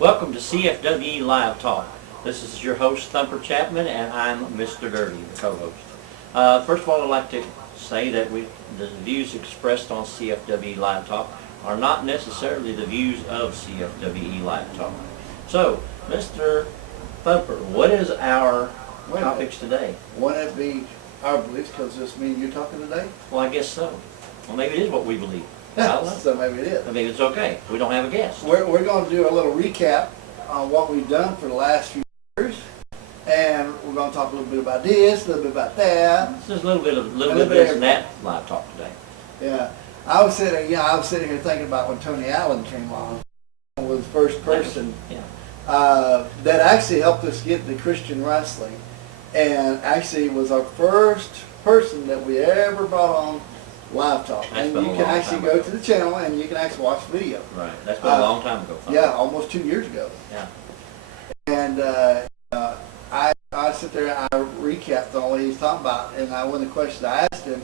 Welcome to CFWE Live Talk. This is your host, Thumper Chapman, and I'm Mr. Dirty, the co-host. First of all, I'd like to say that the views expressed on CFWE Live Talk are not necessarily the views of CFWE Live Talk. So, Mr. Thumper, what is our topics today? Wouldn't it be our beliefs because it's me and you talking today? Well, I guess so. Well, maybe it is what we believe. I don't know. So maybe it is. I mean, it's okay. We don't have a guest. We're going to do a little recap on what we've done for the last few years, and we're going to talk a little bit about this, a little bit about that. Just a little bit of this and that live talk today. Yeah, I was sitting here thinking about when Tony Allen came on. He was the first person that actually helped us get into Christian wrestling, and actually was our first person that we ever brought on Live Talk. And you can actually go to the channel and you can actually watch the video. Right. That's been a long time ago. Yeah, almost 2 years ago. Yeah. And I sit there and I recapped on what he's talking about. And one of the questions I asked him,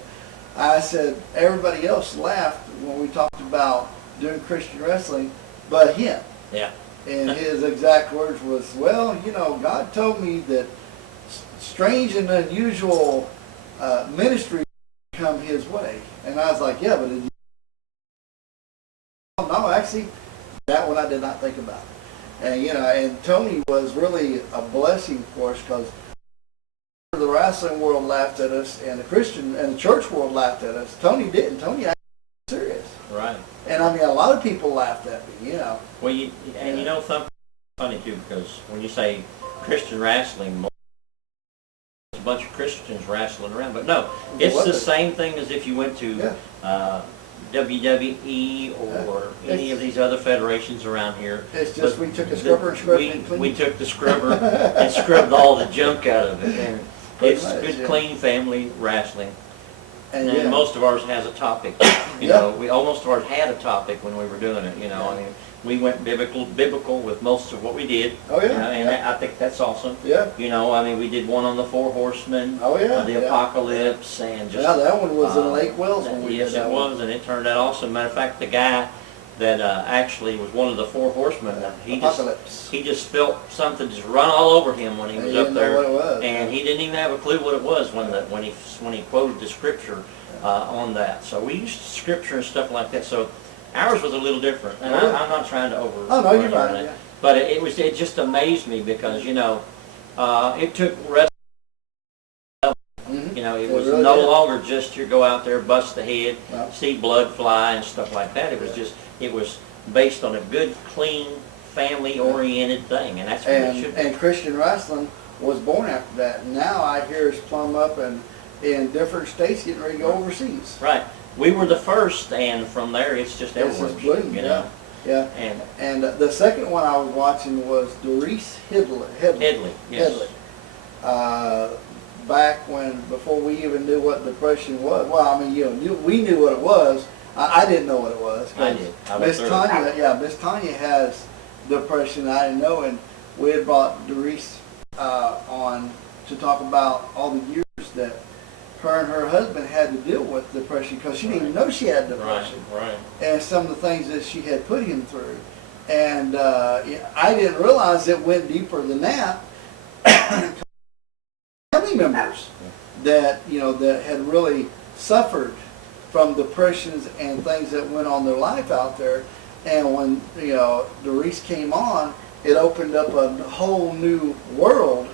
I said, everybody else laughed when we talked about doing Christian wrestling, but him. Yeah. And his exact words was, well, you know, God told me that strange and unusual ministry come his way. And I was like, yeah, but no, actually, that one I did not think about. And you know, and Tony was really a blessing for us because the wrestling world laughed at us, and the Christian and the church world laughed at us. Tony didn't. Tony actually was serious. Right. And I mean, a lot of people laughed at me. You know. Well, you know, Thumper, funny too, because when you say Christian wrestling, a bunch of Christians wrestling around, but no, it's the same thing as if you went to WWE or any of these other federations around here. It's just we took a scrubber and scrubbed it clean. We took the scrubber and scrubbed all the junk out of it, and it's good, clean family wrestling. And most of ours has a topic. You know, most of ours had a topic when we were doing it. You know, I mean, we went biblical with most of what we did. Oh yeah. You know, and I think that's awesome. Yeah. You know, I mean, we did one on the 4 horsemen. Oh yeah. The apocalypse and just. Yeah, that one was in Lake Wells when we did that. Yes, it was, and it turned out awesome. Matter of fact, the guy that actually was one of the 4 horsemen, he just felt something just run all over him when he was up there, and he didn't even have a clue what it was when he quoted the scripture on that. So we used scripture and stuff like that. So ours was a little different, and I'm not trying to over. Oh no, you're right. Yeah. But it just amazed me because you know it took wrestling. You know, it was really no longer just you go out there, bust the head, see blood fly and stuff like that. It was just, it was based on a good, clean, family-oriented thing, and that's what it should be. And Christian wrestling was born after that. And now I hear it's plumb up and in different states getting ready to go overseas. Right. We were the first, and from there it's just everywhere. It's just you know. Yeah. And the second one I was watching was Doris Headley. Yes. Back before we even knew what depression was. Well, I mean, we knew what it was. I didn't know what it was. I did. Miss Tanya has depression. I didn't know, and we had brought Doris on to talk about all the years that her and her husband had to deal with depression because she didn't even know she had depression. Right. And some of the things that she had put him through, and I didn't realize it went deeper than that. Family members that that had really suffered from depressions and things that went on their life out there, and when Doris came on, it opened up a whole new world.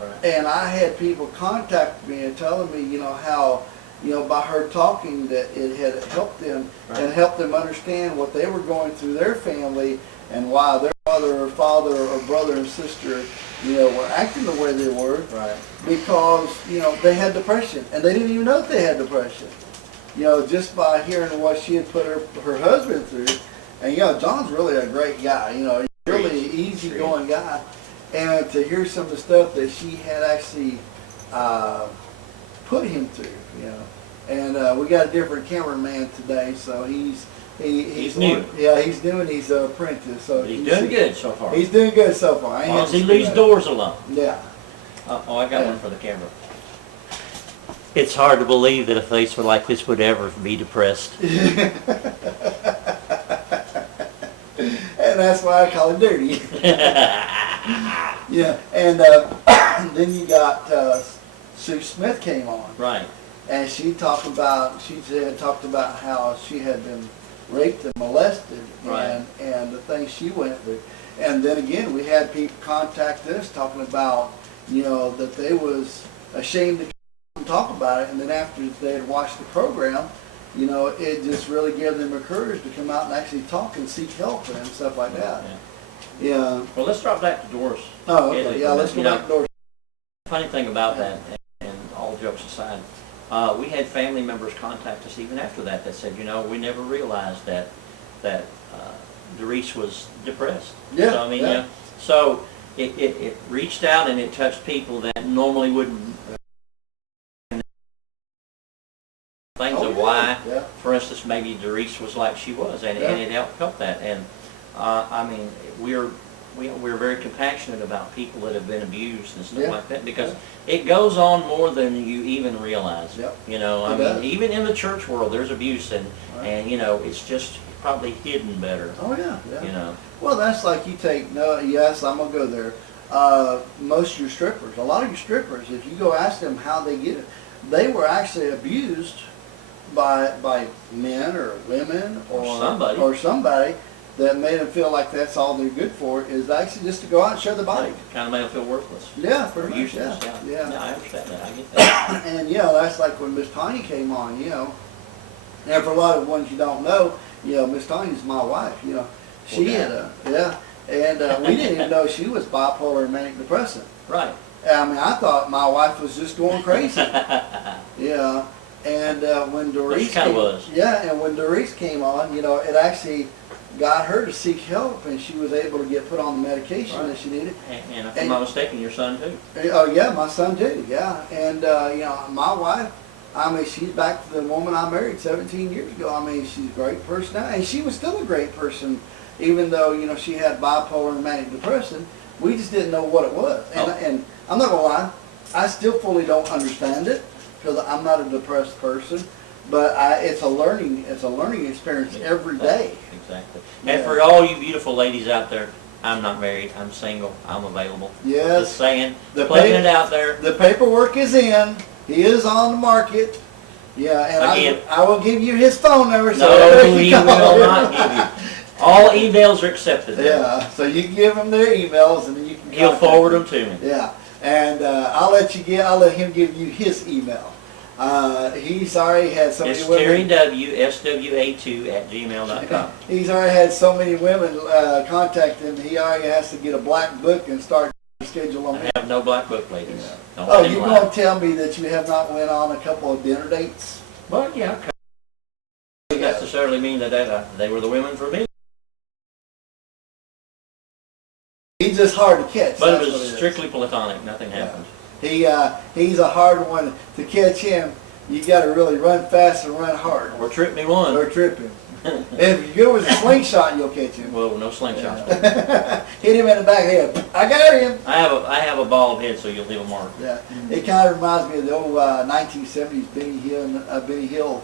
Right. And I had people contact me and telling me how by her talking that it had helped them and helped them understand what they were going through their family and why their mother or father or brother and sister were acting the way they were, because they had depression and they didn't even know that they had depression. Just by hearing what she had put her husband through, and John's really a great guy. He's really an easygoing guy, and to hear some of the stuff that she had actually put him through, and we got a different cameraman today, so he's new. Yeah, he's new and he's an apprentice. So he's doing good so far. He's doing good so far. As long as he leaves doors alone. Yeah. Oh, I got one for the camera. It's hard to believe that a face like this would ever be depressed. And that's why I call it dirty. Yeah, and then you got Sue Smith came on. Right. And she talked about how she had been raped and molested, Right. and the things she went through. And then again, we had people contact us talking about, that they was ashamed to talk about it. And then after they had watched the program, it just really gave them the courage to come out and actually talk and seek help and stuff like that. Yeah. Well, let's drop back to Doris. Oh, okay. Yeah, let's go back to Doris. Funny thing about that, and all jokes aside, we had family members contact us even after that said, we never realized that Doris was depressed. Yeah. So, I mean, so it reached out and it touched people that normally wouldn't. Things of why, for instance, maybe Doris was like she was, and it helped that. And I mean, we're very compassionate about people that have been abused and stuff like that, because it goes on more than you even realize. Yep. I mean, even in the church world, there's abuse, and it's just probably hidden better. Oh yeah. Well, that's like you take yes, I'm gonna go there. Most of your strippers, a lot of your strippers, if you go ask them how they get it, they were actually abused by men or women or somebody that made them feel like that's all they're good for, is actually just to go out and show the body. Kind of made them feel worthless. Yeah, pretty much. Useless. Yeah. No, I understand that. I get that. And that's like when Miss Tanya came on. And for a lot of ones you don't know, Miss Tanya's my wife. She had and we didn't even know she was bipolar and manic depressive. Right. I mean, I thought my wife was just going crazy. Yeah. And when Doris and when Doris came on, it actually got her to seek help, and she was able to get put on the medication that she needed. And if I'm not mistaken, your son too. Oh yeah, my son too. Yeah, and my wife, I mean, she's back to the woman I married 17 years ago. I mean, she's a great person now, and she was still a great person, even though she had bipolar and manic depression. We just didn't know what it was, and I'm not gonna lie, I still fully don't understand it, because I'm not a depressed person, but it's a learning experience every day. Exactly. And for all you beautiful ladies out there, I'm not married, I'm single, I'm available. Yes. Just saying, putting it out there. The paperwork is in. He is on the market. Yeah, and I will give you his phone number. No, he will not give you. All emails are accepted. Yeah, so you can give him their emails, and then you can. He'll forward them to me. Yeah, and I'll let him give you his email. He's already had so many women. It's terrywswa2@gmail.com. He's already had so many women contact him. He already has to get a black book and start a schedule on him. I have no black book, ladies. Yeah. Oh, you're going to tell me that you have not went on a couple of dinner dates? Well, yeah. Doesn't necessarily mean that they were the women for me. He's just hard to catch. But it was strictly platonic. Nothing happened. He's a hard one to catch him. You got to really run fast and run hard. Or trip me one. Or trip him. If you go with a slingshot, you'll catch him. Well, no slingshots. Hit him in the back head. I got him. I have a bald head, so you'll leave a mark. Yeah. It kind of reminds me of the old 1970s Benny Hill.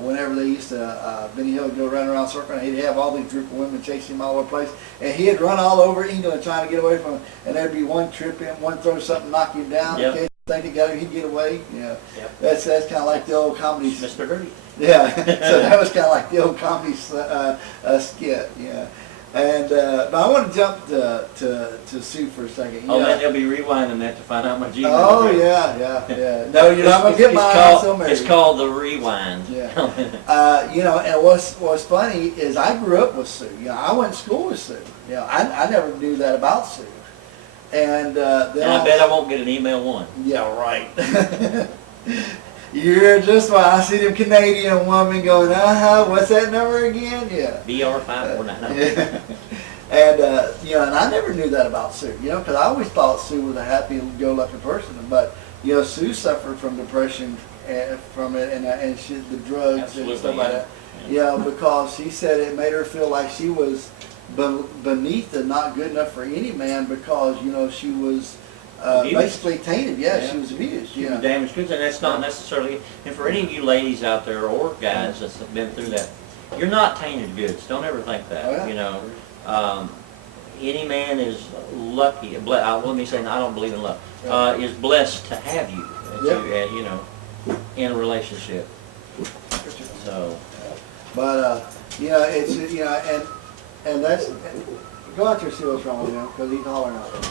Whenever they used to, Benny Hill would go running around circling, he'd have all these group of women chasing him all over the place, and he'd run all over England trying to get away from him, and there'd be one trip him, one throw something, knock him down, okay, think he got him, he'd get away. Yeah, that's kind of like the old comedy. Mr. Dirty. Yeah, so that was kind of like the old comedy skit. Yeah. And but I want to jump to Sue for a second. Man, they'll be rewinding that to find out my Gmail. Oh yeah. No, you're not gonna get mine. It's called the rewind. Yeah. And what's funny is I grew up with Sue. I went to school with Sue. I never knew that about Sue. And then I bet I won't get an email one. Yeah, right. You're just why I see them Canadian women going, what's that number again? Yeah. BR549. Yeah. And and I never knew that about Sue. Because I always thought Sue was a happy-go-lucky person, but Sue suffered from depression from it, and the drugs and stuff like that. Yeah, because she said it made her feel like she was beneath and not good enough for any man, because she was. Basically tainted, she was abused. She was damaged goods, and that's not necessarily. And for any of you ladies out there or guys that's been through that, you're not tainted goods. Don't ever think that. Any man is lucky. Let me say, I don't believe in luck. Is blessed to have you, you know, in a relationship. So, but you know, it's and that's go out there and see what's wrong with him because he's hollering out there.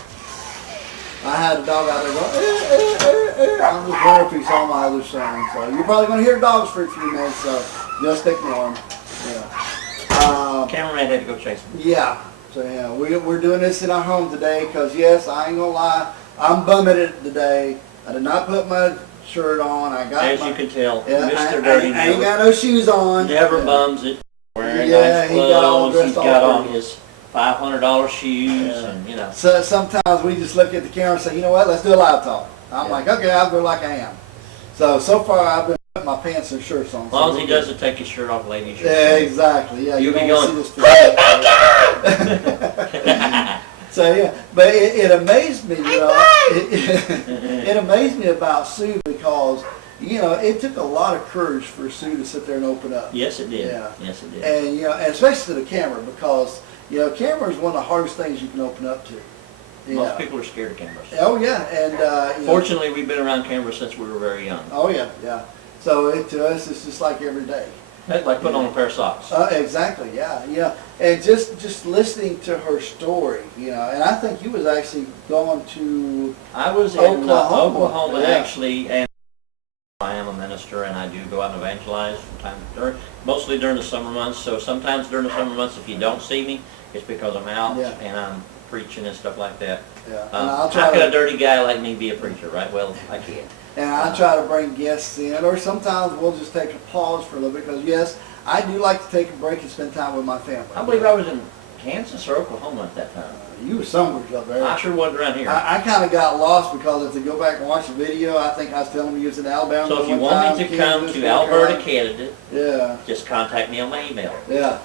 I had a dog out there going, I'm just wondering if he saw my other son. So you're probably going to hear dogs for a few minutes, so just ignore them. Yeah. Cameraman had to go chase him. Yeah. So yeah, we're doing this in our home today because yes, I ain't gonna lie, I'm bumming it today. I did not put my shirt on. I got you can tell, yeah, Mr. Dirty I ain't got no shoes on. Never bums it. Wearing yeah, nice clothes. He's got on dirty. his $500 shoes, and you know. So sometimes we just look at the camera and say, you know what, let's do a live talk. I'm like, okay, I'll go like I am. So far I've been putting my pants and shirts on. As long as he doesn't take his shirt off, ladies. Yeah, exactly. Yeah, you'll be going. So yeah, but it amazed me, you know. It amazed me about Sue because, you know, it took a lot of courage for Sue to sit there and open up. Yes, it did. Yeah. Yes, it did. And you know, and especially to the camera because, you know, camera is one of the hardest things you can open up to. Most people are scared of cameras. Oh yeah, and you fortunately, know, we've been around cameras since we were very young. Oh yeah, yeah. So to us, it's just like every day. Like putting on a pair of socks. Exactly, yeah, yeah. And just listening to her story, you know, and I think you was actually going to I was in Oklahoma actually, and I am a minister, and I do go out and evangelize from time mostly during the summer months. So sometimes during the summer months, if you don't see me, it's because I'm out and I'm preaching and stuff like that. Yeah. How could a dirty guy like me be a preacher, right? Well, I can. And I try to bring guests in, or sometimes we'll just take a pause for a little bit, because yes, I do like to take a break and spend time with my family. I believe I was in Kansas or Oklahoma at that time. You were somewhere up there. I sure wasn't around here. I kind of got lost because if you go back and watch the video, I think I was telling you was in Alabama. So if you want me to come to Alberta, Canada, just contact me on my email. Yeah.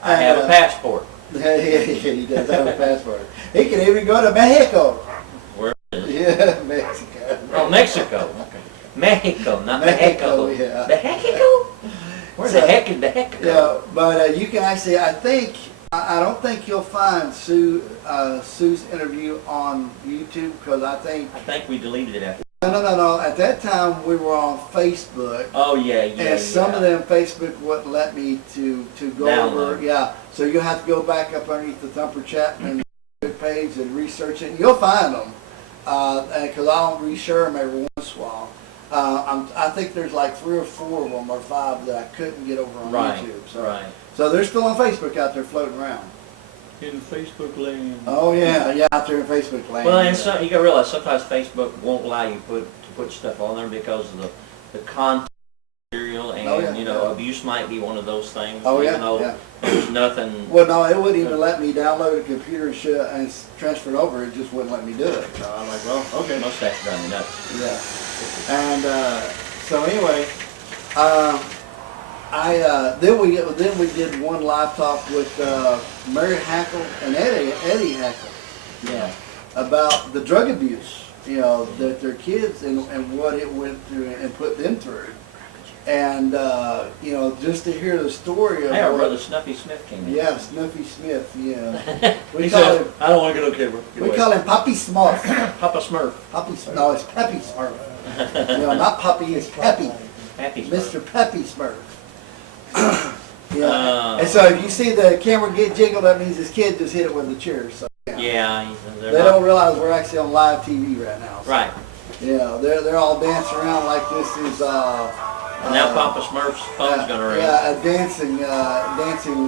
I have a passport. Yeah, he does have a passport. He can even go to Mexico. Where is it? Yeah, Mexico. Oh, Mexico. Okay. Mexico, not Mexico. Yeah. Mexico? Where the heck is Mexico? Yeah, but you can actually, I don't think you'll find Sue's interview on YouTube, because I think we deleted it after. No. At that time, we were on Facebook. Oh, yeah. And some of them Facebook wouldn't let me to go download. over. Yeah, so you'll have to go back up underneath the Thumper Chapman page and research it. And you'll find them, because I don't reshare them every once in a while. I think there's like 3 or 4 of them or 5 that I couldn't get over on YouTube. So they're still on Facebook out there floating around. In Facebook land. Oh yeah, out there in Facebook land. Well, and so you got to realize sometimes Facebook won't allow you to put stuff on there because of the content material, and you know, abuse might be one of those things. Oh even though there's nothing. Well, no, it wouldn't even let me download a computer and transfer it over. It just wouldn't let me do it. So I'm like, well, okay. Most that's drive me nuts. Yeah. And so anyway, then we did one live talk with Mary Hackle and Eddie Hackle. Yeah. About the drug abuse, you know, that their kids and what it went through and put them through. And you know, just to hear the story of our brother Snuffy Smith came in. Yeah, Snuffy Smith. Yeah. He said, "I don't want to get on camera." We call him Poppy Smurf. Papa Smurf. Poppy. No, it's Peppy Smurf. You know, not Puppy. It's Peppy. Peppy Smurf. Mr. Peppy Smurf. Yeah. And so if you see the camera get jiggled, that means his kid just hit it with the chair. So yeah. They don't realize we're actually on live TV right now. So, right. Yeah, they're all dancing around like this is. And now Papa Smurf's phone's gonna ring. Yeah, a dancing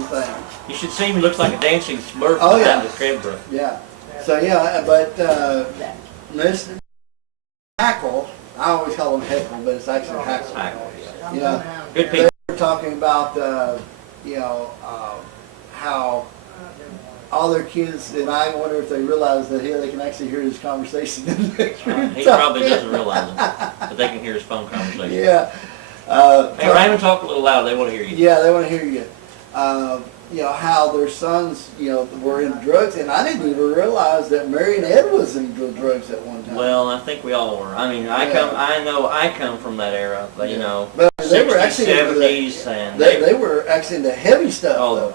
thing. You should see him. He looks like a dancing Smurf behind the camera. Yeah. So yeah, but Mr. Hackle, I always call him Heckle, but it's actually Hackle. Hackle. Yeah. Good people. They were talking about you know, how all their kids, and I wonder if they realize that here they can actually hear his conversation in the next room. He probably doesn't realize it, but they can hear his phone conversation. Yeah. Hey, Raymond, talk a little louder. They want to hear you. Yeah, they want to hear you. You know, how their sons, you know, were in drugs, and I didn't even realize that Mary and Ed was in drugs at one time. Well, I think we all were. I mean, I come from that era, but you know, but they 60s, were actually 70s, and they were actually into heavy stuff. Oh,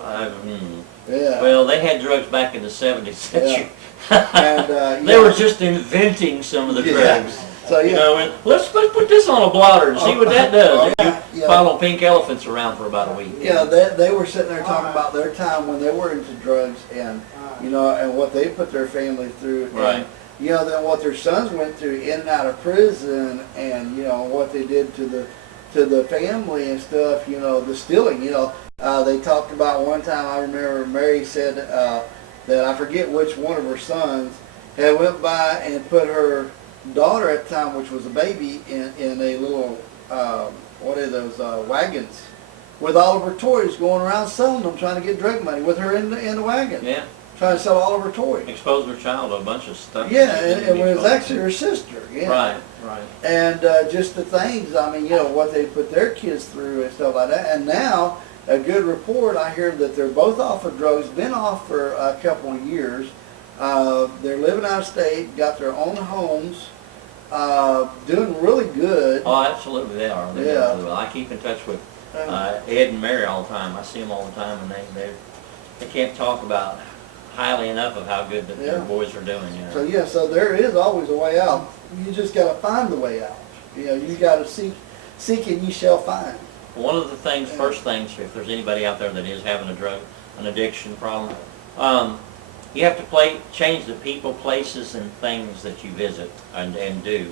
Yeah. Well, they had drugs back in the 70s. Yeah. And, they were just inventing some of the drugs. So yeah. You know, and let's put this on a blotter and see what that does. You Yeah. follow pink elephants around for about a week. Yeah, they were sitting there talking about their time when they were into drugs and, you know, and what they put their family through. Right. And, you know, then what their sons went through in and out of prison and, you know, what they did to the family and stuff, you know, the stealing, you know. They talked about one time, I remember Mary said that I forget which one of her sons had went by and put her daughter at the time, which was a baby, in a little, what are those, wagons with all of her toys, going around selling them, trying to get drug money with her in the wagon. Yeah. Trying to sell all of her toys. Exposed her child to a bunch of stuff. Yeah, and it was actually her sister. Yeah. Right, right. And just the things, I mean, you know, what they put their kids through and stuff like that. And now, a good report, I hear that they're both off of drugs, been off for a couple of years. They're living out of state, got their own homes, doing really good. Oh, absolutely they are. They Yeah. really will. I keep in touch with Ed and Mary all the time. I see them all the time, and they can't talk about highly enough of how good that their boys are doing. You know? So yeah, so there is always a way out. You just got to find the way out. You know, you got to seek and you shall find. One of the things, first things, if there's anybody out there that is having an addiction problem, you have to change the people, places, and things that you visit and do.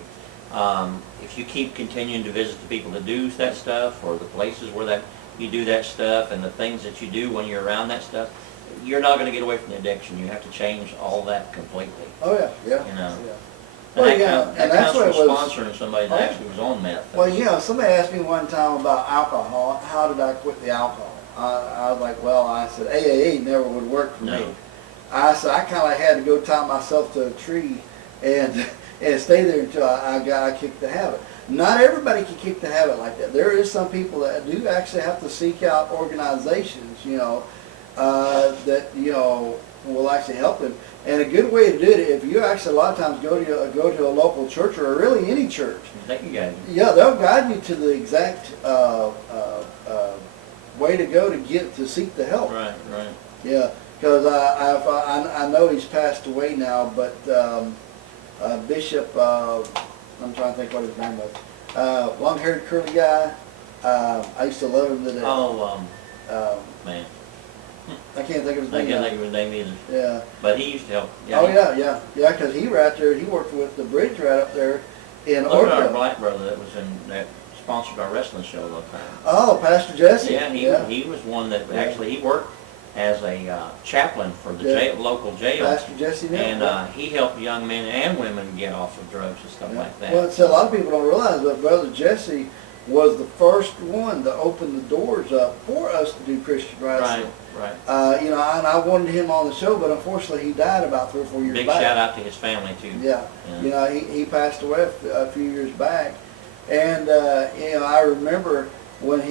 If you keep continuing to visit the people that do that stuff, or the places where you do that stuff, and the things that you do when you're around that stuff, you're not going to get away from the addiction. You have to change all that completely. Oh yeah, yeah. You know. Yeah. And Well, that that's comes what from it was. sponsoring somebody that actually was on meth. Well, you know, somebody asked me one time about alcohol. How did I quit the alcohol? I was like, well, I said AAA never would work for me. I said I kind of had to go tie myself to a tree and stay there until I kicked the habit. Not everybody can kick the habit like that. There is some people that do actually have to seek out organizations, you know, that, you know, will actually help them. And a good way to do it, if you actually a lot of times go to a local church or really any church, yeah, they'll guide you to the exact way to go to seek the help. Right, right. Yeah, because I know he's passed away now, but Bishop, I'm trying to think what his name was, long-haired curly guy. I used to love him to death. Oh, man. I can't think of his name. I can't think of his name either. Yeah. But he used to help. Yeah, Oh yeah, because he right there, he worked with the bridge right up there in Look at our Orca. black brother that sponsored our wrestling show all the time. Oh, Pastor Jesse. Yeah, he was one that actually, he worked as a chaplain for the local jail. Pastor Jesse Nell. And he helped young men and women get off of drugs and stuff like that. Well, so a lot of people don't realize that Brother Jesse was the first one to open the doors up for us to do Christian wrestling. Right. You know, and I wanted him on the show, but unfortunately he died about 3 or 4 years Big back. shout out to his family too. Yeah. You know, he passed away a few years back. And, you know, I remember when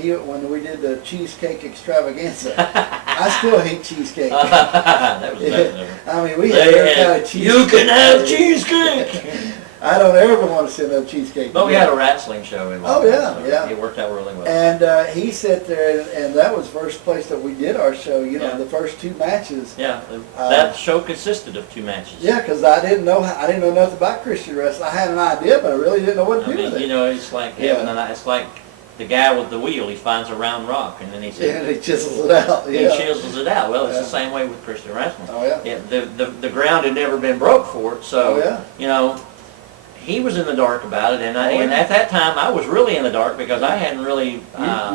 we did the cheesecake extravaganza. I still hate cheesecake. That was definitely. I mean, we had every kind of cheesecake. You can have cheesecake! I don't ever want to send no cheesecake. But we had a wrestling show in Oh, yeah, so yeah. It worked out really well. And he sat there, and that was the first place that we did our show, you know, the first 2 matches. Yeah, that show consisted of 2 matches. Yeah, because I didn't know nothing about Christian wrestling. I had an idea, but I really didn't know what to do with it. You know, it's like heaven and it's like the guy with the wheel. He finds a round rock, and then he says, and he chisels it out. He chisels it out. Well, it's the same way with Christian wrestling. Oh yeah. The ground had never been broke for it, so you know. He was in the dark about it, and at that time I was really in the dark because I hadn't really.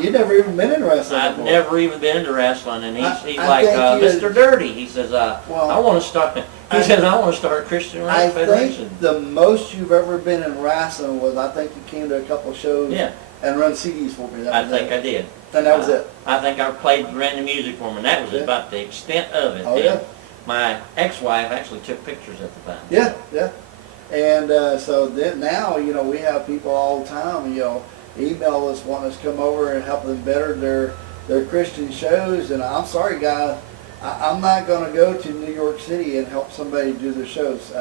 You'd never even been in wrestling. I'd never even been into wrestling, and he's I like Mr. Dirty. He says, I want to start. He says I want to start a Christian Wrestling Federation. I think the most you've ever been in wrestling was I think you came to a couple of shows. Yeah. And run CDs for me. I think I did. And that was it. I think I played random music for him, and that was about the extent of it. Oh yeah. My ex-wife actually took pictures at the time. Yeah, yeah. And so then now, you know, we have people all the time, you know, email us, wanting us to come over and help them better their Christian shows. And I'm sorry, guys, I'm not going to go to New York City and help somebody do their shows.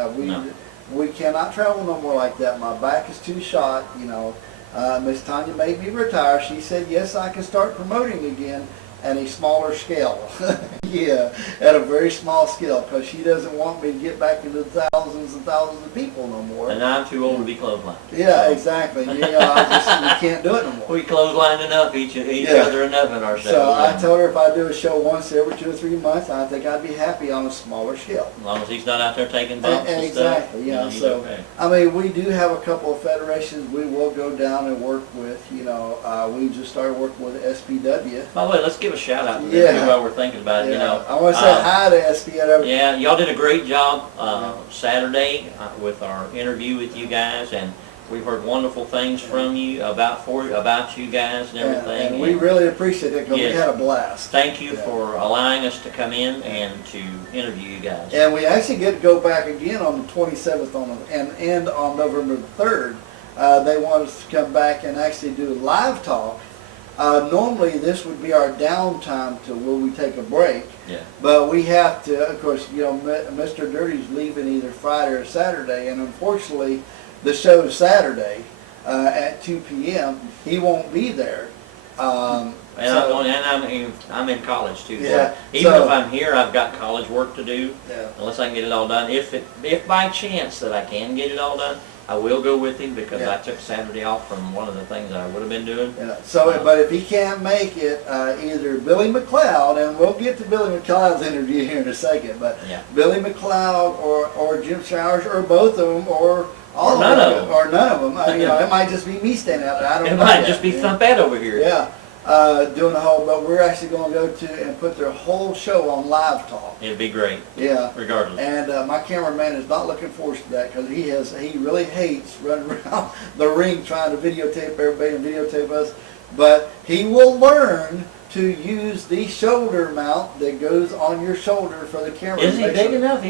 We cannot travel no more like that. My back is too shot, you know. Miss Tanya made me retire. She said, yes, I can start promoting again. at a smaller scale. Yeah, at a very small scale, because she doesn't want me to get back into thousands and thousands of people no more. And I'm too old to be clotheslined. Yeah, exactly. You know, we can't do it no more. We clotheslined enough, each other enough in ourselves. So I told her if I do a show once every 2 or 3 months, I think I'd be happy on a smaller scale. As long as he's not out there taking bumps and exactly, stuff. yeah. He's So okay. I mean, we do have a couple of federations we will go down and work with. You know, we just started working with SPW. By the way, let's give a shout out to Yeah. them too while we're thinking about it. You know, I want to say hi to SPW. yeah, y'all did a great job Saturday with our interview with you guys, and we've heard wonderful things from you about you guys and everything. And we really appreciate it because we had a blast. Thank you for allowing us to come in and to interview you guys. And we actually get to go back again on the 27th and end on November the 3rd. They want us to come back and actually do live talk. Normally this would be our downtime to where we take a break. Yeah. But we have to, of course, you know, Mr. Dirty's leaving either Friday or Saturday, and unfortunately the show's Saturday at 2 p.m. He won't be there. I'm in college too. Yeah, So even if I'm here, I've got college work to do. Yeah. Unless I can get it all done. If by chance that I can get it all done, I will go with him because I took Saturday off from one of the things that I would have been doing. Yeah. So, but if he can't make it, either Billy McLeod, and we'll get to Billy McLeod's interview here in a second, but Billy McLeod or Jim Showers or both of them or all none of them. Or none of them. You know, it might just be me standing out there. I don't know. It might just be Thumpette over here. Yeah. Doing the whole, but we're actually going to go to and put their whole show on Live Talk. It'd be great. Yeah. Regardless. And my cameraman is not looking forward to that because he really hates running around the ring trying to videotape everybody and videotape us. But he will learn to use the shoulder mount that goes on your shoulder for the camera. Is he big enough?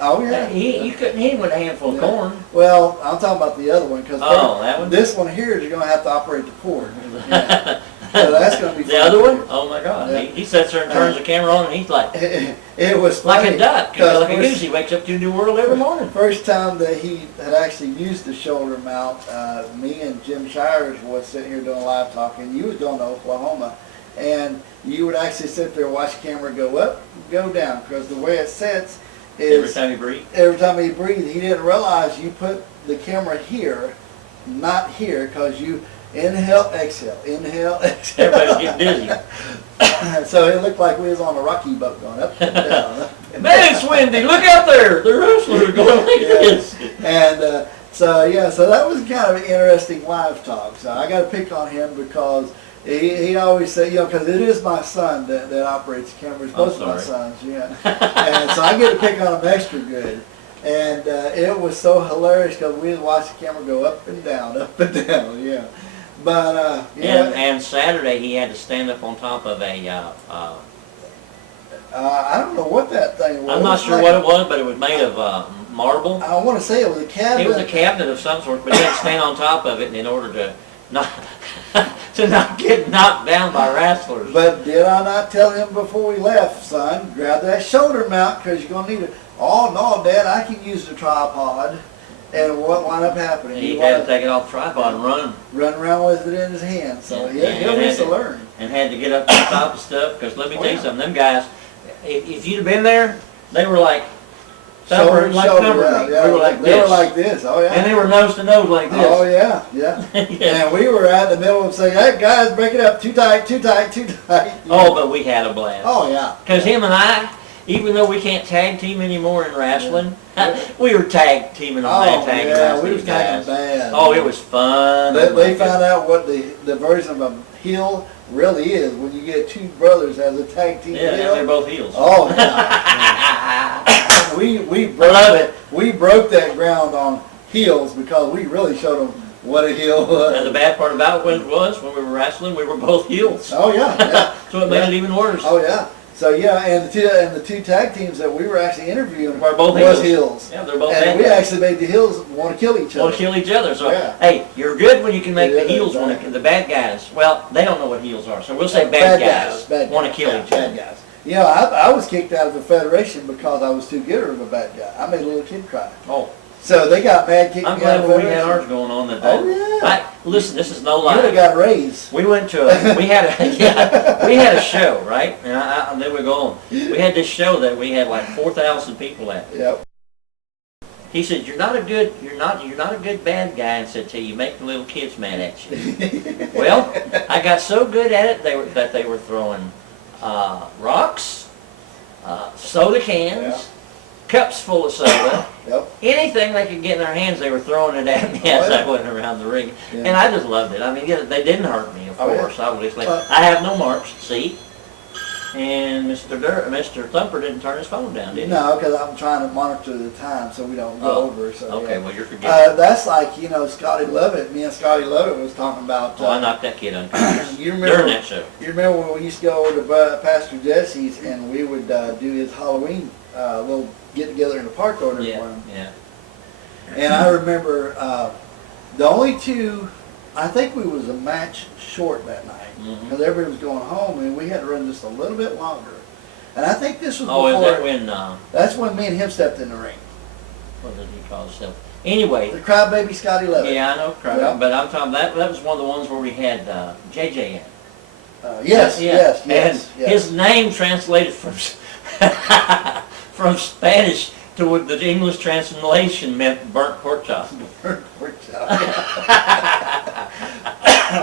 Oh yeah. You couldn't hit him with a handful of corn. Well, I'm talking about the other one because that one. This one here you're going to have to operate the cord. Yeah. So that's going to be fun. The other one? Oh my God. Yeah. He sits there and turns the camera on and he's like, it was funny, like a duck, like a goose. He wakes up to a new world every morning. First time that he had actually used the shoulder mount, me and Jim Shires was sitting here doing live talk, and you was doing Oklahoma, and you would actually sit there and watch the camera go up, go down, because the way it sits is every time you breathe. Every time he breathed, he didn't realize you put the camera here, not here, because you inhale, exhale, inhale, exhale. Everybody's getting dizzy. So it looked like we was on a rocky boat going up and down. Man, it's windy. Look out there. The wrestlers are going like this. And so that was kind of an interesting live talk. So I got to pick on him because he always said, you know, because it is my son that operates the cameras. Both of my sons, yeah. And so I get to pick on him extra good. And it was so hilarious because we watched the camera go up and down, yeah. But and Saturday he had to stand up on top of a. I don't know what that thing was. I'm not sure what it was, but it was made of marble. I want to say it was a cabinet. It was a cabinet of some sort, but he had to stand on top of it in order to not get knocked down by wrestlers. But did I not tell him before we left, son? Grab that shoulder mount because you're gonna need it. Oh no, Dad, I can use the tripod. And what wound up happening? He had to take it off the tripod and run around with it in his hand. So he needs to learn. And had to get up on top of stuff because let me tell you something. Them guys, if you'd have been there, they were like shoulder, like thumper. Yeah, we were like they this. were like this. Oh yeah. And they were nose to nose like this. Oh yeah, yeah. And we were at the middle of saying, "Hey guys, break it up. Too tight, too tight, too tight." Oh, but we had a blast. Oh yeah. Because him and I, even though we can't tag team anymore in wrestling, we were tag teaming on that tag we were tagging bad. Oh, it was fun. They found out what the version of a heel really is when you get two brothers as a tag team. Yeah, heel. they're both heels. Oh yeah. We broke that ground on heels because we really showed them what a heel was. And the bad part about it was when we were wrestling, we were both heels. Oh yeah. So it made it even worse. Oh yeah. So yeah, and the two tag teams that we were actually interviewing were both heels. Yeah, they're both. And we actually made the heels want to kill each other. Want to kill each other. So hey, you're good when you can make the heels want to. The bad guys, well, they don't know what heels are, so we'll say bad guys want to kill each other. Bad guys. You know, I was kicked out of the federation because I was too good of a bad guy. I made a little kid cry. Oh. So they got mad, kicked I'm me out glad of when we had Federation. ours going on that. Oh, yeah. Listen, this is no You would have lie. got a raise. We went to we had a show, right? And then we go on. We had this show that we had like 4,000 people at. Yep. He said, you're not a good bad guy, and said, till you make the little kids mad at you. Well, I got so good at it that they were throwing rocks, soda cans, cups full of soda, anything they could get in their hands, they were throwing it at me as I went around the ring. Yeah. And I just loved it. I mean, they didn't hurt me, of course. Obviously, I have no marks. See? And Mr. Thumper didn't turn his phone down, did he? No, because I'm trying to monitor the time so we don't go over. So okay, well, you're forgetting. That's like, you know, Scotty Lovett. Me and Scotty Lovett was talking about. I knocked that kid unconscious you remember, during that show. You remember when we used to go over to Pastor Jesse's and we would do his Halloween little get together in the park over there for him. Yeah. And I remember the only two, I think we was a match short that night because everybody was going home and we had to run just a little bit longer. And I think this was before. Is that when? That's when me and him stepped in the ring. What did he call himself? Anyway. The crybaby Scotty Lovett. Yeah, I know crybaby, but I'm talking that was one of the ones where we had JJ in. Yes. And his name translated from from Spanish to the English translation meant burnt pork chop. Burnt pork chop.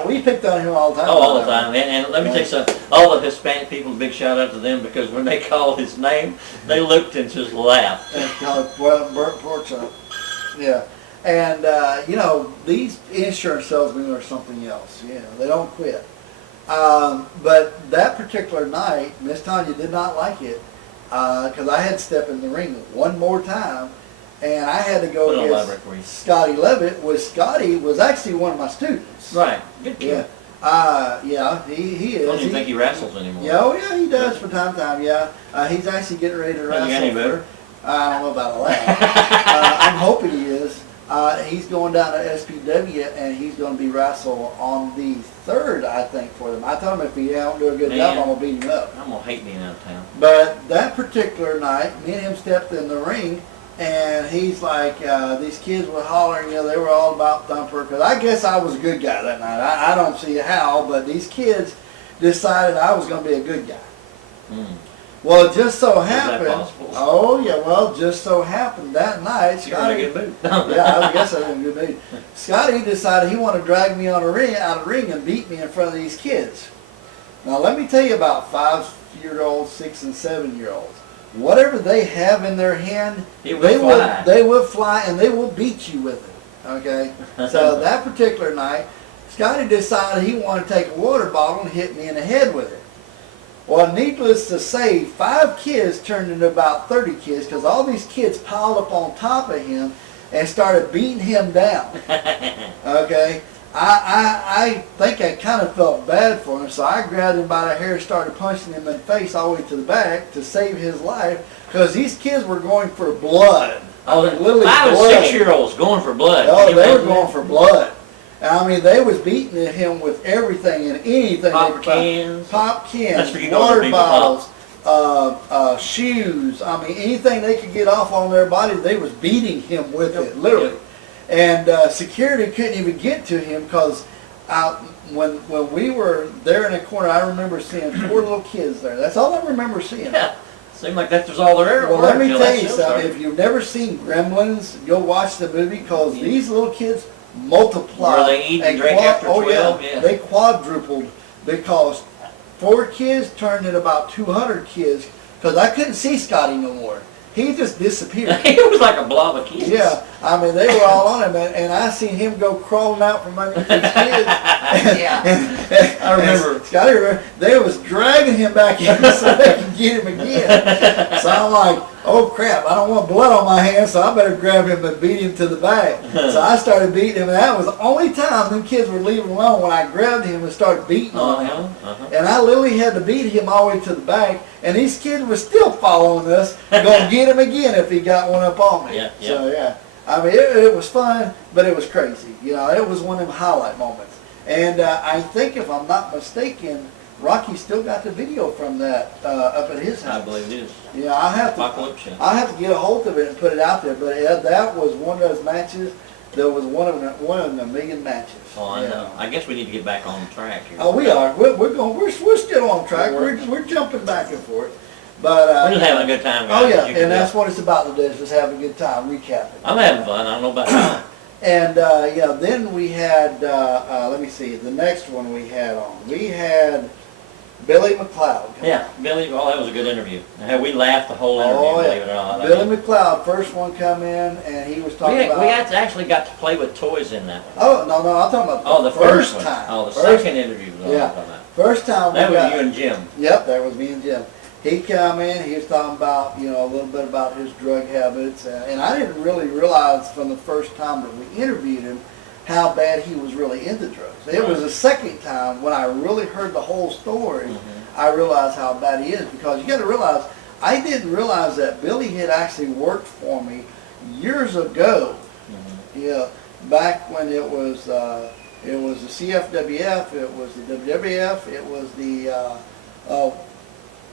We picked on him all the time. Oh, all the time. And let me tell you something. All the Hispanic people, big shout out to them because when they called his name, they looked and just laughed. And called it burnt pork chop. Yeah. And, you know, these insurance salesmen are something else. You know, they don't quit. But that particular night, Miss Tanya did not like it because I had to step in the ring one more time. And I had to go against Scotty Lovett, which Scotty was actually one of my students. Right. Good kid. Yeah, he is. I don't even think he wrestles anymore. Yeah, oh yeah, he does from time to time, yeah. He's actually getting ready to wrestle. I don't know about all that. I'm hoping he is. He's going down to SPW, and he's going to be wrestle on the 3rd, I think, for them. I told him if he don't do a good job, I'm going to beat him up. I'm going to hate being out of town. But that particular night, me and him stepped in the ring, and he's like, these kids were hollering, you know, they were all about Thumper, because I guess I was a good guy that night. I don't see how, but these kids decided I was going to be a good guy. Mm. Well, it just so happened. Is that possible? Oh yeah, well, just so happened that night, Scotty. You're in a good mood. Yeah, I guess I was in a good mood. Scotty decided he wanted to drag me out of the ring and beat me in front of these kids. Now let me tell you about 5-year-olds, 6- and 7-year-olds. Whatever they have in their hand, they will fly and they will beat you with it. Okay. So that particular night, Scotty decided he wanted to take a water bottle and hit me in the head with it. Well, needless to say, 5 kids turned into about 30 kids because all these kids piled up on top of him and started beating him down. Okay? I think I kind of felt bad for him, so I grabbed him by the hair and started punching him in the face all the way to the back to save his life because these kids were going for blood. Oh, literally 5- and 6-year-olds going for blood. Oh, they were going for blood. I mean, they was beating at him with everything and anything. Pop cans, water bottles, shoes. I mean, anything they could get off on their body, they was beating him with it, literally. And security couldn't even get to him because when we were there in the corner, I remember seeing 4 little kids there. That's all I remember seeing. Yeah, seemed like that was all there ever. Well, let me tell you something. If you've never seen Gremlins, go watch the movie because these little kids multiply. Where they eat and drink after 12? Yeah. They quadrupled because 4 kids turned into about 200 kids because I couldn't see Scotty no more. He just disappeared. He was like a blob of kids. Yeah, I mean, they were all on him, and I seen him go crawling out from underneath his kids. I remember. Scotty, they was dragging him back in so they could get him again. So I'm like, oh crap, I don't want blood on my hands, so I better grab him and beat him to the back. So I started beating him, and that was the only time them kids were leaving alone when I grabbed him and started beating on him. And I literally had to beat him all the way to the back, and these kids were still following us, going to get him again if he got one up on me. So yeah, I mean, it was fun, but it was crazy. You know, it was one of them highlight moments. And I think if I'm not mistaken, Rocky still got the video from that up at his house. I believe it is. Yeah, I have to get a hold of it and put it out there. But that was one of those matches. That was one of a million matches. Oh, I know. I guess we need to get back on track here. Oh, we are. We're still on track. We're jumping back and forth. But we're just having a good time, guys. Oh yeah, and that's what it's about today. Is just having a good time, recapping. I'm having fun. I don't know about you. And then we had. Let me see. The next one we had on. We had Billy McLeod. Yeah, Billy. Oh, that was a good interview. We laughed the whole interview. Believe it or not. Billy McLeod, first one come in, and he was talking about. We actually got to play with toys in that one. Oh no, I'm talking about the first time. Oh, the second interview. Was I'm talking about. First time. That was you and Jim. Yep, that was me and Jim. He come in, he was talking about, a little bit about his drug habits, and I didn't really realize from the first time that we interviewed him how bad he was really into drugs. It was the second time when I really heard the whole story, I realized how bad he is, because you got to realize, I didn't realize that Billy had actually worked for me years ago, back when it was the CFWF, it was the WWF, it was the,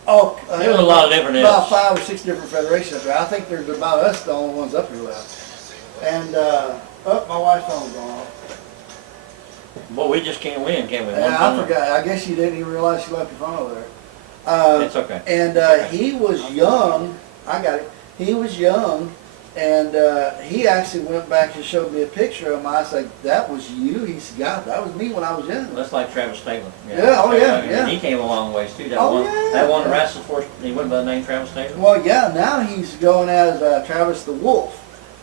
there was a lot of different about 5 or 6 different federations up there. I think there's about us the only ones up here left. And my wife's phone's going off. Well, we just can't win, can we? Yeah, I forgot. I guess you didn't even realize you left your phone over there. It's okay. And he was young. I got it. He was young, and he actually went back and showed me a picture of him. I was like, "That was you?" He said, "God, that was me when I was young." That's like Travis Taylor. Yeah. Oh yeah. And he came a long ways too. Yeah. That one wrestled for us. He went by the name Travis Taylor. Well, yeah. Now he's going as Travis the Wolf.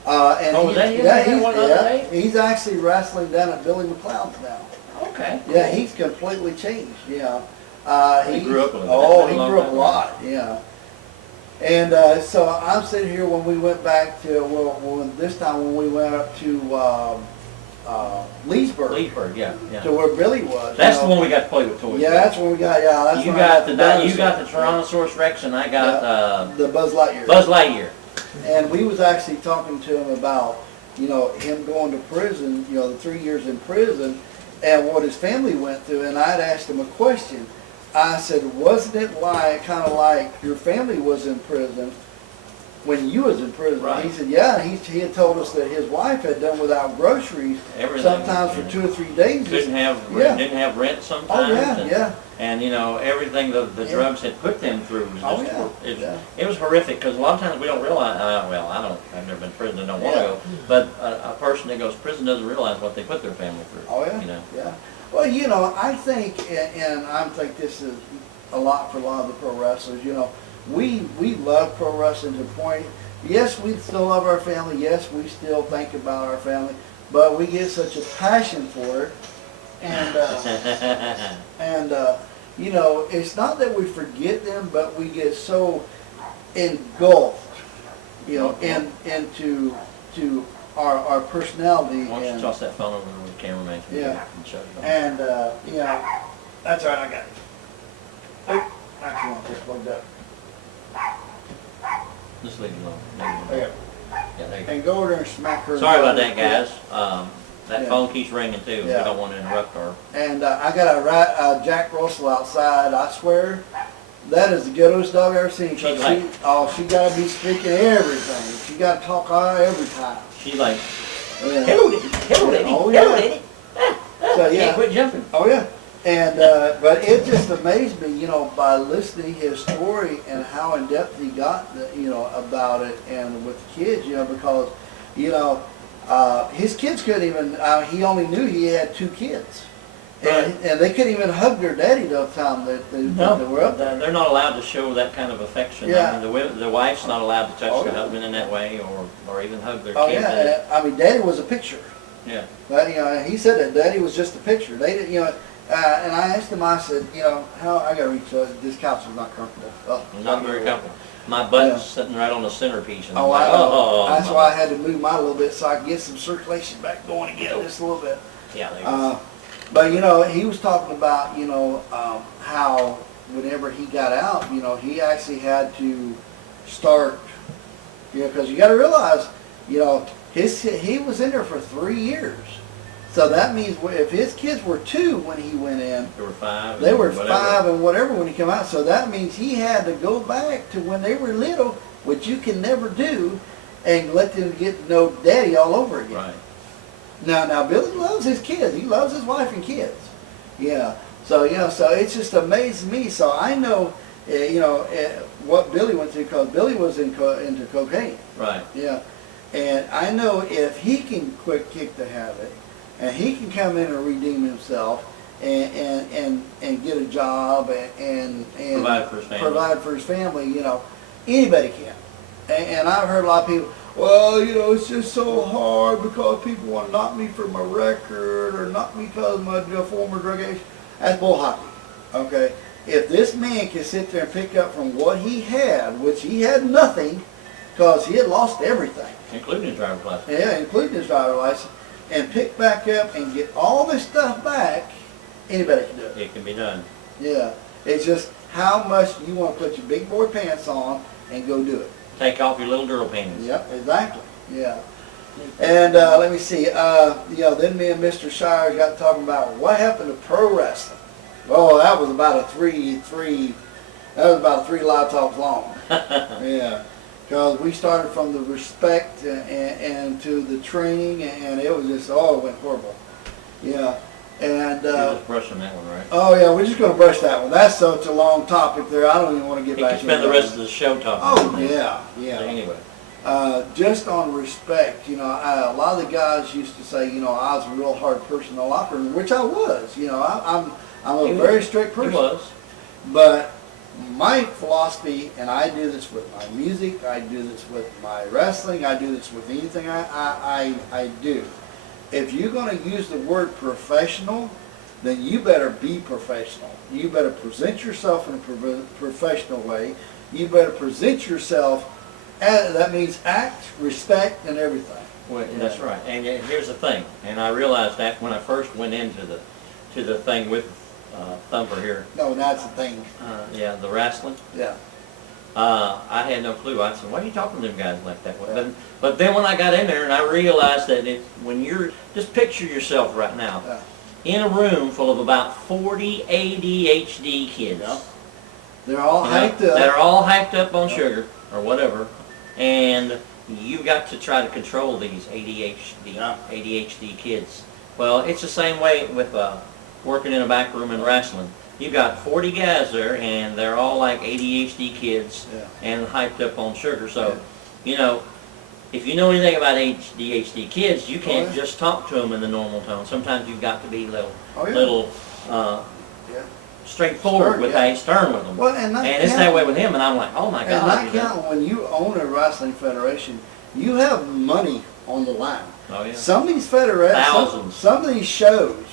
Was that him? He's actually wrestling down at Billy McLeod's now. Okay. Yeah, he's completely changed. Yeah. He grew up a little bit. Oh, he grew up a lot. Yeah. And so I'm sitting here when we went back to this time when we went up to Leesburg. Leesburg, yeah. To where Billy was. That's the one we got to play with toys. Yeah, that's when we got. Yeah, that's you got the Tyrannosaurus Rex, and I got the Buzz Lightyear. Buzz Lightyear. And we was actually talking to him about, him going to prison, the 3 years in prison, and what his family went through. And I'd asked him a question. I said, wasn't it kind of like your family was in prison when you was in prison? Right. He said, yeah. He had told us that his wife had done without groceries sometimes for 2 or 3 days. Didn't have rent sometimes. Oh, yeah, yeah. And, everything the drugs had put them through was it was horrific, because a lot of times we don't realize, I've never been to prison and don't want to go, but a person that goes to prison doesn't realize what they put their family through. Oh, yeah, yeah. Well, I think, and I think this is a lot for a lot of the pro wrestlers, we love pro wrestling to the point, yes, we still love our family, yes, we still think about our family, but we get such a passion for it, and it's not that we forget them, but we get so engulfed, into our personality. Why don't you toss that phone over to the cameraman? Yeah. And that's all right. I got it. Oh, actually, want this plugged up. Just leave it alone. There. Yeah, there you go. And go over there and smack her. Sorry about that, guys. That phone keeps ringing too. Yeah. We don't want to interrupt her. And I got a Jack Russell outside. I swear, that is the ghettoest dog I've ever seen. She got to be speaking everything. She got to talk every time. She's like, hello, Daddy. Oh, yeah. Hello, Daddy. So, yeah. Can't quit jumping. Oh yeah. And but it just amazed me, by listening his story and how in depth he got, about it, and with the kids, because, his kids couldn't even. He only knew he had 2 kids, and they couldn't even hug their daddy the time that they were up there. They're not allowed to show that kind of affection. Yeah. I mean, the wife's not allowed to touch the husband in that way, or even hug their kids. Yeah. I mean, Daddy was a picture. Yeah. But he said that Daddy was just a picture. They didn't, and I asked him. I said, how I gotta reach this couch is not comfortable. Not very comfortable. My butt's sitting right on the centerpiece. And that's why I had to move mine a little bit so I could get some circulation back going again just a little bit. Yeah. There you go. But he was talking about how whenever he got out, he actually had to start, because you got to realize, he was in there for 3 years. So that means if his kids were 2 when he went in, They were 5. they were 5 and whatever when he came out. So that means he had to go back to when they were little, which you can never do, and let them get to know Daddy all over again. Right. Now Billy loves his kids. He loves his wife and kids. Yeah. So so it's just amazed me. So I know, what Billy went through, because Billy was into cocaine. Right. Yeah. And I know if he can kick the habit, and he can come in and redeem himself, and get a job and provide for his family, anybody can. And I've heard a lot of people, well, it's just so hard because people want to knock me for my record or knock me because of my former drug addiction. That's bull hockey. Okay? If this man can sit there and pick up from what he had, which he had nothing, because he had lost everything. Including his driver's license. Yeah, including his driver's license, and pick back up and get all this stuff back, anybody can do it. It can be done. Yeah. It's just how much you want to put your big boy pants on and go do it. Take off your little girl panties. Yep, exactly. Yeah. And let me see. Then me and Mr. Shires got talking about what happened to pro wrestling. Oh, that was about a three live talks long. Yeah. Because we started from the respect and to the training, and it was just, it went horrible. Yeah. And You're just brushing that one, right? oh yeah, we're just going to brush that one. That's such a long topic there. I don't even want to get You back can spend the rest of the show talking. Oh yeah, yeah. Anyway. Just on respect, a lot of the guys used to say, I was a real hard person in the locker room, which I was. I'm a very strict person. He was. But my philosophy, and I do this with my music, I do this with my wrestling, I do this with anything I do. If you're going to use the word professional, then you better be professional. You better present yourself in a professional way. You better present yourself, that means act, respect, and everything. Well, that's right. And here's the thing, and I realized that when I first went into the thing with Thumper here. No, that's the thing. Yeah, the wrestling. Yeah. I had no clue. I said, why are you talking to them guys like that? Yeah. But then when I got in there and I realized that when you're, just picture yourself right now, in a room full of about 40 ADHD kids. Yeah. They're all hyped up. They're all hyped up on sugar or whatever. And you've got to try to control these ADHD kids. Well, it's the same way with working in a back room and wrestling. You've got 40 guys there, and they're all like ADHD kids and hyped up on sugar. So, if you know anything about ADHD kids, you can't just talk to them in the normal tone. Sometimes you've got to be little straightforward with how you stern with them. Well, and it's that way with him, and I'm like, oh my God. And not counting when you own a wrestling federation, you have money on the line. Oh yeah. Some of these federations, thousands. Some of these shows,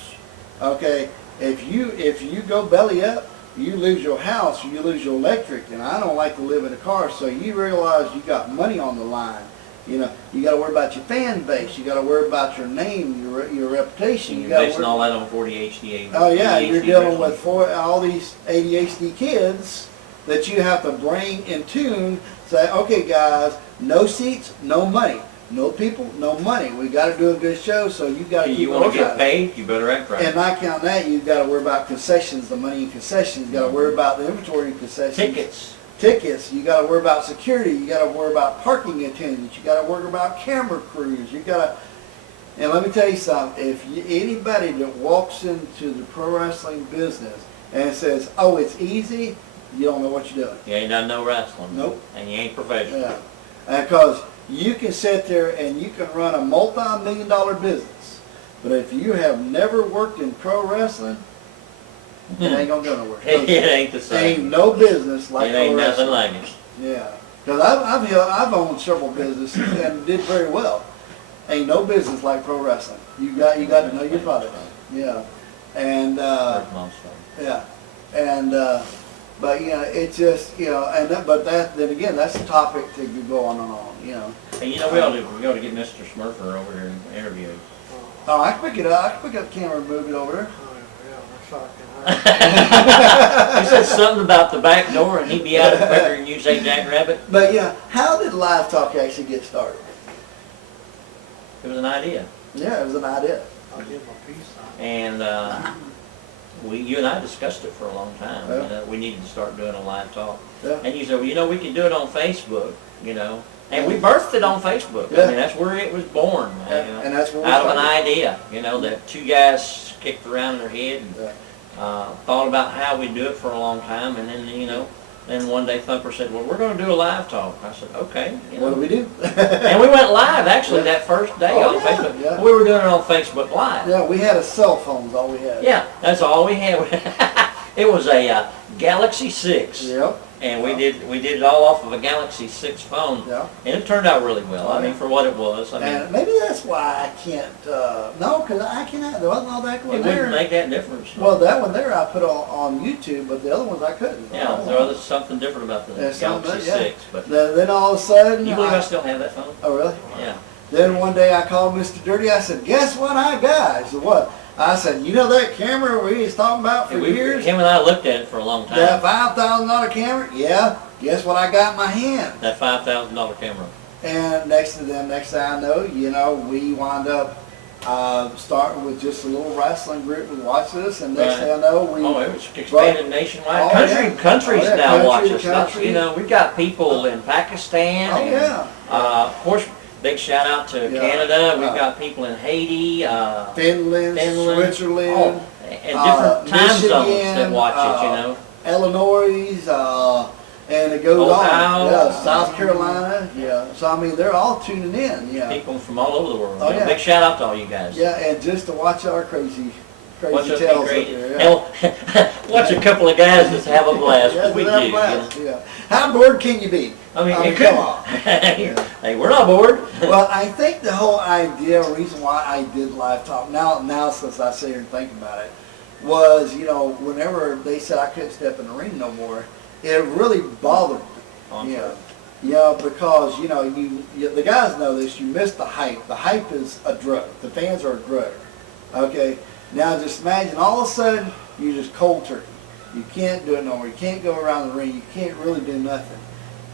okay, if you go belly up, you lose your house, you lose your electric, and I don't like to live in a car, so you realize you got money on the line. You got to worry about your fan base. You got to worry about your name, your reputation. You're basing all that on 40 HDA. Oh yeah, you're dealing with all these ADHD kids that you have to bring in tune. Say, okay, guys, no seats, no money. No people, no money. We got to do a good show, so you got to keep you want to get paid, you better act right. And not count that, you've got to worry about concessions, the money in concessions. You got to worry about the inventory in concessions. Tickets. You got to worry about security. You got to worry about parking attendants. You got to worry about camera crews. You got to. And let me tell you something. If anybody that walks into the pro wrestling business and says, "Oh, it's easy," you don't know what you're doing. You ain't done no wrestling. Nope. And you ain't professional. Yeah. Because you can sit there and you can run a multi-million-dollar business, but if you have never worked in pro wrestling, it ain't gonna go nowhere. It ain't the same. Ain't no business like pro wrestling. It ain't nothing like it. Yeah, because I've owned several businesses and did very well. Ain't no business like pro wrestling. You got to know your product. Yeah, and but it's just then again that's a topic to go on and on. Hey, we ought to get Mr. Smurfer over here and interview him. Oh, I can pick it up. I can pick up the camera and move it over there. He said something about the back door and he'd be out of the quicker than you say Jackrabbit. But how did Live Talk actually get started? It was an idea. Yeah, it was an idea. And you and I discussed it for a long time. Yeah. You know, we needed to start doing a live talk. Yeah. And you said, well, you know, we can do it on Facebook, you know. And we birthed it on Facebook. Yeah. I mean, that's where it was born, you know, and that's what out of an idea, you know, that two guys kicked around in their head and thought about how we do it for a long time. And then, you know, then one day Thumper said, well, we're going to do a live talk. I said, okay. You know. What do we do? And we went live, actually, that first day on yeah, Facebook. yeah. We were doing it on Facebook Live. Yeah, we had a cell phone, is all we had. Yeah, that's all we had. It was a Galaxy 6. Yep. And we did it all off of a Galaxy 6 phone. Yeah. And it turned out really well. I mean, for what it was. I mean, And maybe that's why I can't, no, because I cannot, there wasn't all that it one there. wouldn't make that difference. Well, that one there I put on YouTube, but the other ones I couldn't. Yeah, there's something different about the There's Galaxy something, yeah. 6. But Then all of a sudden, you believe I still have that phone? Oh, really? Yeah. Then one day I called Mr. Dirty. I said, guess what I got? He said, what? I said, you know that camera we was talking about for years? Him and I looked at it for a long time. That $5,000 camera? Yeah. Guess what I got in my hand? That $5,000 camera. And next thing I know, you know, we wound up starting with just a little wrestling group that watched us, and next thing I know, we... Oh, it was expanded nationwide. Oh, Countries yeah, now watch us. country. You know, we've got people in Pakistan. Oh, and, yeah. of course, big shout out to Canada. We've got people in Haiti, Finland, Switzerland, and different time Michigan, zones that watch it, you know. Illinois, and it goes Ohio, on. Yeah, South Carolina. Yeah. So I mean, they're all tuning in. Yeah. People from all over the world. Oh, yeah. Big shout out to all you guys. Yeah, and just to watch our crazy Watch us tales be up crazy. there. Yeah. And watch a couple of guys just have a blast. 'Cause we do. You know? Yeah. How bored can you be? I mean, come on. Hey, we're not bored. Well, I think the whole reason why I did live talk now since I sit here and think about it, was, you know, whenever they said I couldn't step in the ring no more, it really bothered me. Yeah. Yeah, because, you know, the guys know this, you miss the hype. The hype is a drug. The fans are a drug. Okay? Now just imagine all of a sudden you just cold turkey. You can't do it no more. You can't go around the ring. You can't really do nothing.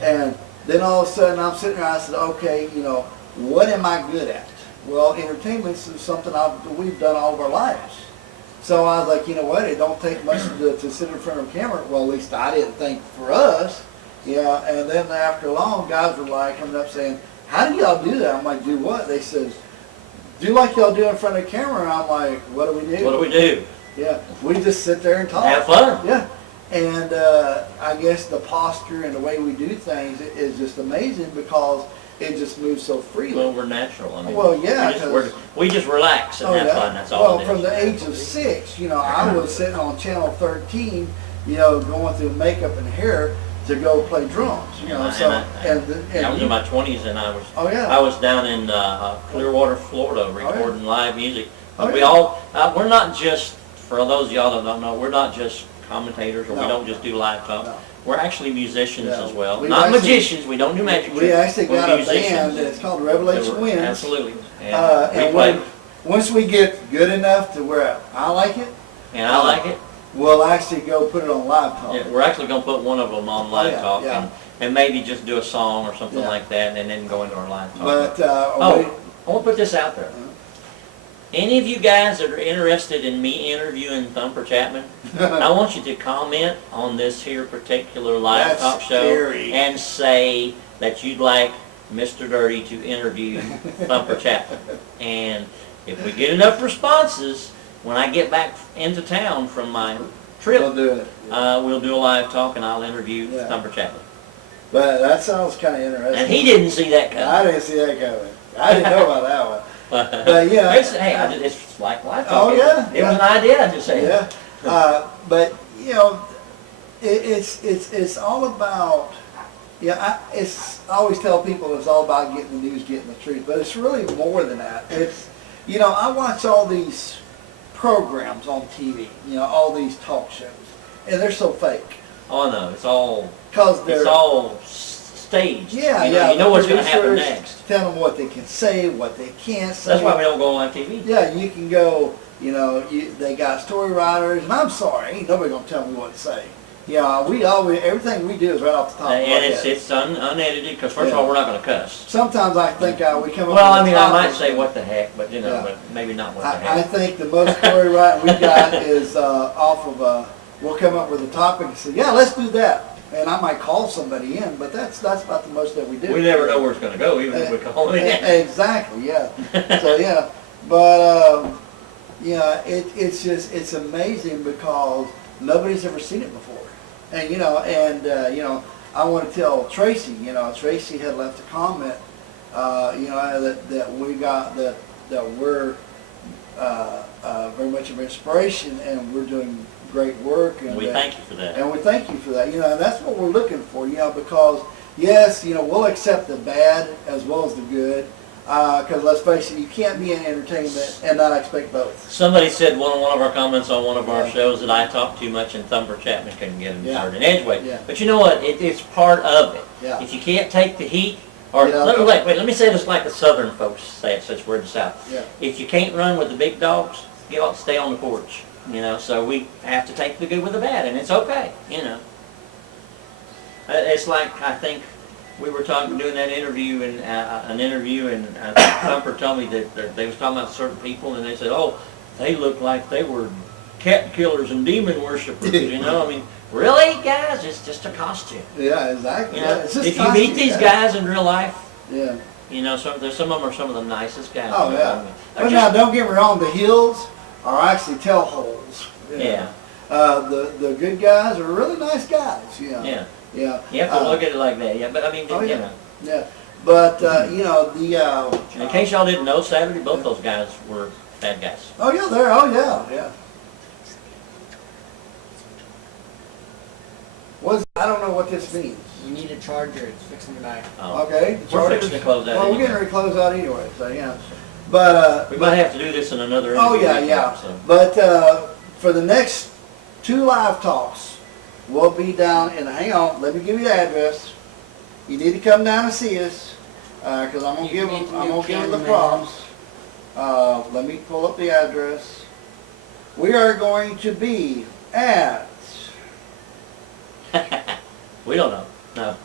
And then all of a sudden I'm sitting there and I said, okay, you know, what am I good at? Well, entertainment is something we've done all of our lives. So I was like, you know what, it don't take much to sit in front of a camera. Well, at least I didn't think for us. Yeah, and then after long, guys were like coming up saying, how do y'all do that? I'm like, do what? They said, do like y'all do in front of the camera. And I'm like, what do we do? What do we do? Yeah, we just sit there and talk. Have fun. Yeah. And I guess the posture and the way we do things is just amazing because it just moves so freely. Well, we're natural. I mean, well, yeah. We just relax and have fun. That's all it is. Well, from the age of 6, you know, I was sitting on channel 13, you know, going through makeup and hair to go play drums. You know, I was in my 20s and I was down in Clearwater, Florida, recording live music. But we're not just, for those of y'all that don't know, we're not just commentators, or we don't just do live talk. No. We're actually musicians as well. Not magicians. We don't do magic tricks. We actually got a band, and it's called Revelation Winds. Absolutely. And once we get good enough to where I like it, and I like it, we'll actually go put it on Live Talk. Yeah, we're actually going to put one of them on Live Talk, and maybe just do a song or something like that, and then go into our Live Talk. But I want to put this out there. Any of you guys that are interested in me interviewing Thumper Chapman, I want you to comment on this here particular live talk show and say that you'd like Mr. Dirty to interview Thumper Chapman. And if we get enough responses, when I get back into town from my trip, we'll do it. We'll do a live talk and I'll interview Thumper Chapman. But that sounds kind of interesting. And he didn't see that coming. I didn't see that coming. I didn't know about that one. But yeah, it's like live talk. Oh yeah, it was an idea. I just say. Yeah, but you know, it's all about. Yeah, I always tell people it's all about getting the news, getting the truth, but it's really more than that. It's, you know, I watch all these programs on TV, you know, all these talk shows, and they're so fake. Oh no, it's all staged. Yeah, you know what's going to happen next. Tell them what they can say, what they can't say. That's why we don't go on TV. Yeah, you can go, you know, they got story writers, and I'm sorry, ain't nobody going to tell me what to say. Yeah, we always, everything we do is right off the top of our And head. it's unedited, because first of all, we're not gonna cuss. Sometimes I think we come up Well, with I a mean, I might topic. say what the heck, but you know, Yeah. but maybe not what the I heck. think the most story right we got is off of, we'll come up with a topic and say, yeah, let's do that. And I might call somebody in, but that's about the most that we do. We never know where it's gonna go, even if we call it in. Exactly, yeah. So, yeah, but, yeah, it's just, it's amazing because nobody's ever seen it before. And, you know, I want to tell Tracy, Tracy had left a comment, that we got, that we're very much of inspiration and we're doing great work. And We thank you for that. And we thank you for that, and that's what we're looking for, because, yes, we'll accept the bad as well as the good, because let's face it, you can't be in entertainment and not expect both. Somebody said one of our comments on one of our shows that I talk too much and Thumper Chapman couldn't get him started in Edgeway. Yeah. But you know what? It's part of it. Yeah. If you can't take the heat, or let me say this like the Southern folks say it, since we're in the South. Yeah. If you can't run with the big dogs, you ought to stay on the porch. So we have to take the good with the bad, and it's okay. It's like, I think we were doing that interview, and I think Thumper told me that they was talking about certain people, and they said, oh, they look like they were cat killers and demon worshipers. I mean, really, guys? It's just a costume. Yeah, exactly. It's just If you meet these guys in real life, yeah. some of them are some of the nicest guys. Oh, yeah. But now, don't get me wrong, the hills are actually tell holes. Yeah. The good guys are really nice guys. Yeah. Yeah. Yeah. You have to look at it like that. Yeah, but I mean, Yeah. But the. in case y'all didn't know, Saturday both those guys were bad guys. Oh yeah, they're. Oh yeah. I don't know what this means. You need a charger, it's fixing to die. Oh. Okay. We're fixing to close out. Well, we're getting ready to close out anyway. So yeah. But we might have to do this in another. Oh interview yeah. So. But for the next 2 live talks, we'll be down in. Hang on, let me give you the address. You need to come down and see us, because I'm gonna give them the props. Let me pull up the address. We are going to be at We don't know. No.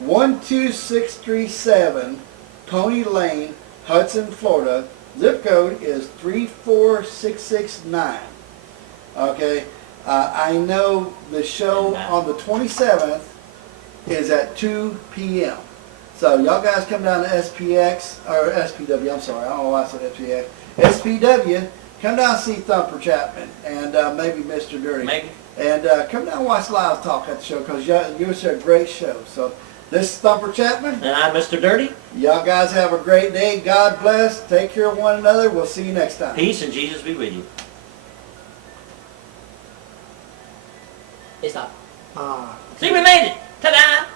12637 Pony Lane, Hudson, Florida. Zip code is 34669. Okay. I know the show on the 27th is at 2 p.m. So y'all guys come down to SPX, or SPW, I'm sorry, I don't know why I said SPX. SPW, come down and see Thumper Chapman and maybe Mr. Dirty. Maybe. And come down and watch live talk at the show, because yours are a great show. So this is Thumper Chapman. And I'm Mr. Dirty. Y'all guys have a great day. God bless. Take care of one another. We'll see you next time. Peace and Jesus be with you. Hey, stop. See, we made it. Ta-da!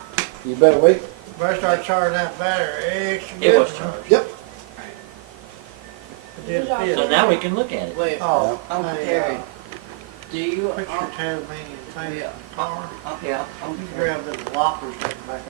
You better wait. Better start charging that battery. It was charged. Yep. So now we can look at it. Wait, Oh, Uncle hey, Terry, do you, Put your Tasmanian thing in the car. yeah, You grab the lockers back